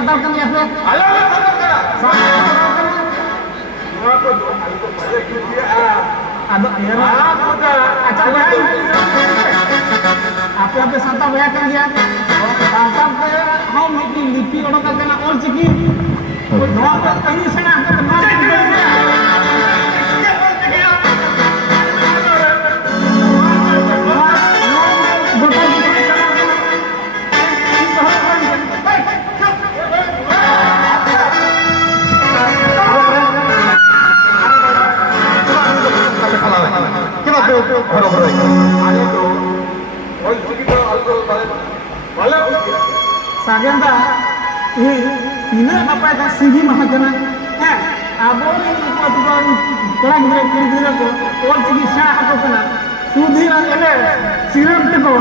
santal kan ya pe Ayo santal kena. Nua ko do al ko pare ki dia. ada ya Aku dah acha ya apa santal ya kan dia santal ke how many lipi odok kan और चिकी नवा पर कहीं से ना Sagenda ini apa itu sigi mahakana abori patukan kurang kira ko और चीज सारा को कना सुधी ele सिरप को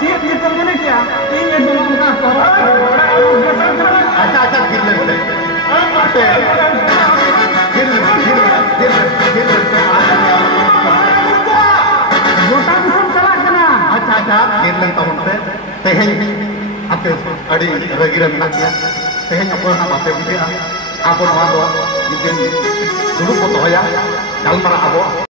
चीज ये तो मैंने क्या ये दोनों का करो अच्छा अच्छा गिर लेते गिर गोटा भी सब चला कना अच्छा अच्छा गिर लेता हूँ तेहें आपे अड़ी रगिरा मिला किया तेहें अपन ना बातें बुझे अपन वहाँ दो जितने dulu foto ya dalam para abo